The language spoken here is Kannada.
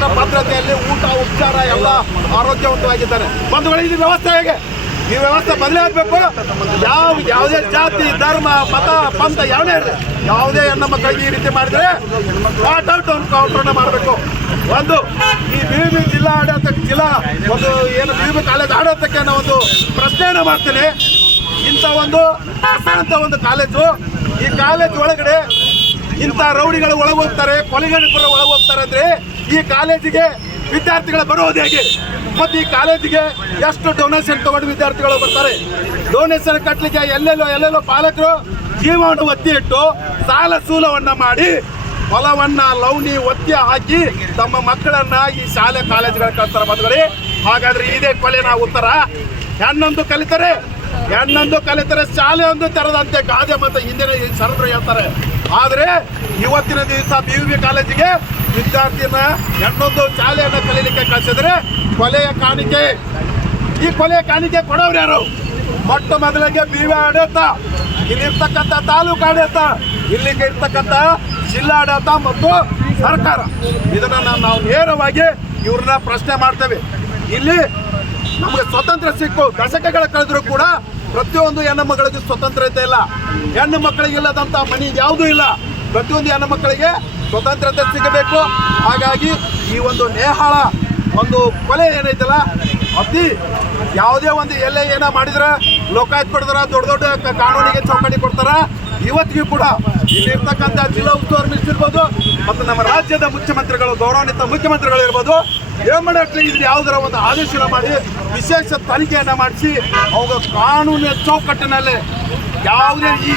ಸ್ವಾತಂತ್ರ್ಯ ಭದ್ರತೆಯಲ್ಲಿ ಊಟ, ಉಪಚಾರ ಎಲ್ಲ ಆರೋಗ್ಯವಂತವಾಗಿದ್ದಾರೆ. ಬಂಧುಗಳು, ಇದು ವ್ಯವಸ್ಥೆ ಹೇಗೆ? ಈ ವ್ಯವಸ್ಥೆ ಬದಲಾಗಬೇಕು ಯಾವ ಯಾವುದೇ ಜಾತಿ, ಧರ್ಮ, ಮತ, ಪಂಥ, ಯಾವುದೇ ಇರಲಿ, ಯಾವುದೇ ಹೆಣ್ಣು ಮಕ್ಕಳಿಗೆ ಈ ರೀತಿ ಮಾಡಿದ್ರೆ ವಾಟ್ ಔಟ್ ಕೌಂಟ್ರನ್ನ ಮಾಡಬೇಕು. ಒಂದು, ಈ ಬಿ ಬಿ ಜಿಲ್ಲಾ ಆಡಳಿತ ಜಿಲ್ಲಾ ಒಂದು ಏನು ಬಿ ಬಿ ಕಾಲೇಜ್ ಆಡಳಿತಕ್ಕೆ ಅನ್ನೋ ಒಂದು ಪ್ರಶ್ನೆಯನ್ನು ಮಾಡ್ತೀನಿ. ಇಂಥ ಒಂದು ಅಂತ ಒಂದು ಕಾಲೇಜು, ಈ ಕಾಲೇಜ್ ಒಳಗಡೆ ಇಂಥ ರೌಡಿಗಳು ಒಳಗೋಗ್ತಾರೆ ಒಳಗೆ ಹೋಗ್ತಾರೆ ಅಂದ್ರೆ ಈ ಕಾಲೇಜಿಗೆ ವಿದ್ಯಾರ್ಥಿಗಳು ಬರೋದು ಹೇಗೆ? ಮತ್ತೆ ಈ ಕಾಲೇಜಿಗೆ ಎಷ್ಟು ಡೊನೇಷನ್ ತಗೊಂಡು ವಿದ್ಯಾರ್ಥಿಗಳು ಬರ್ತಾರೆ? ಡೊನೇಷನ್ ಕಟ್ಟಲಿಕ್ಕೆ ಎಲ್ಲೆಲ್ಲೋ ಎಲ್ಲೆಲ್ಲೋ ಪಾಲಕರು ಜೀವವನ್ನು ಒತ್ತಿ ಇಟ್ಟು ಸಾಲ ಸೂಲವನ್ನು ಮಾಡಿ ಹೊಲವನ್ನು, ಲೌನಿ ಒತ್ತಿ ಹಾಕಿ ತಮ್ಮ ಮಕ್ಕಳನ್ನ ಈ ಶಾಲೆ ಕಾಲೇಜುಗಳ ಕಳ್ತಾರೆ ಮದುವೆ ಹಾಗಾದ್ರೆ ಇದೇ ಕೊಲೆನ ಉತ್ತರ. ಹೆಣ್ಣೊಂದು ಕಲಿತಾರೆ ಹೆಣ್ಣೊಂದು ಕಲಿತರೆ ಶಾಲೆ ಒಂದು ತೆರೆದಂತೆ ಗಾದೆ ಮತ್ತು ಹಿಂದಿನ ಶರಣರು ಹೇಳ್ತಾರೆ. ಆದರೆ ಇವತ್ತಿನ ದಿವಸ ಬಿ ಯು ಬಿ ಕಾಲೇಜಿಗೆ ವಿದ್ಯಾರ್ಥಿನ ಹೆಣ್ಣೊಂದು ಶಾಲೆಯನ್ನು ಕಲೀಲಿಕ್ಕೆ ಕಳಿಸಿದ್ರೆ ಕೊಲೆಯ ಕಾಣಿಕೆ. ಈ ಕೊಲೆಯ ಕಾಣಿಕೆ ಕೊಡೋರು ಯಾರು? ಮೊಟ್ಟ ಮೊದಲಿಗೆ ಬಿ ವಿ ಆಡಳಿತ. ಇಲ್ಲಿರ್ತಕ್ಕಂಥ ತಾಲೂಕು ಆಡಳಿತ, ಇಲ್ಲಿಗೆ ಇರ್ತಕ್ಕಂಥ ಜಿಲ್ಲಾಡಳಿತ ಮತ್ತು ಸರ್ಕಾರ. ಇದನ್ನು ನಾವು ನೇರವಾಗಿ ಇವ್ರನ್ನ ಪ್ರಶ್ನೆ ಮಾಡ್ತೇವೆ. ಇಲ್ಲಿ ನಮಗೆ ಸ್ವಾತಂತ್ರ್ಯ ಸಿಕ್ಕು, ದಶಕಗಳ ಕಳೆದರೂ ಕೂಡ ಪ್ರತಿಯೊಂದು ಹೆಣ್ಣು ಮಕ್ಕಳಿಗೆ ಸ್ವತಂತ್ರತೆ ಇಲ್ಲ. ಹೆಣ್ಣು ಮಕ್ಕಳಿಗೆ ಇಲ್ಲದಂತ ಮನಿ ಯಾವುದೂ ಇಲ್ಲ. ಪ್ರತಿಯೊಂದು ಹೆಣ್ಣು ಮಕ್ಕಳಿಗೆ ಸ್ವತಂತ್ರತೆ ಸಿಗಬೇಕು. ಹಾಗಾಗಿ ಈ ಒಂದು ನೇಹಾಳ ಒಂದು ಕೊಲೆ ಏನೈತಲ್ಲ, ಅತಿ ಯಾವುದೇ ಒಂದು ಎಲ್ಲೇ ಏನೋ ಮಾಡಿದ್ರೆ ಲೋಕಾಯುಕ್ತ ಕೊಡ್ತಾರ, ದೊಡ್ಡ ದೊಡ್ಡ ಕಾನೂನಿಗೆ ಚೌಕಡಿ ಕೊಡ್ತಾರ ಇವತ್ತಿಗೂ ಕೂಡ ಇಲ್ಲಿರ್ತಕ್ಕಂಥ ಜಿಲ್ಲಾ ಉಸ್ತುವಾರಿ ಮಿನಿಸ್ಟರ್ ಇರ್ಬೋದು ಮತ್ತು ನಮ್ಮ ರಾಜ್ಯದ ಮುಖ್ಯಮಂತ್ರಿಗಳು, ಗೌರವಾನ್ವಿತ ಮುಖ್ಯಮಂತ್ರಿಗಳು ಇರ್ಬೋದು ಮಾಡಕ್ಕೆ ಇದು ಯಾವುದರ ಒಂದು ಆದೇಶ ಮಾಡಿ, ವಿಶೇಷ ತನಿಖೆಯನ್ನು ಮಾಡಿಸಿ, ಅವಾಗ ಕಾನೂನಿನ ಚೌಕಟ್ಟಿನಲ್ಲಿ ಯಾವುದೇ ಈ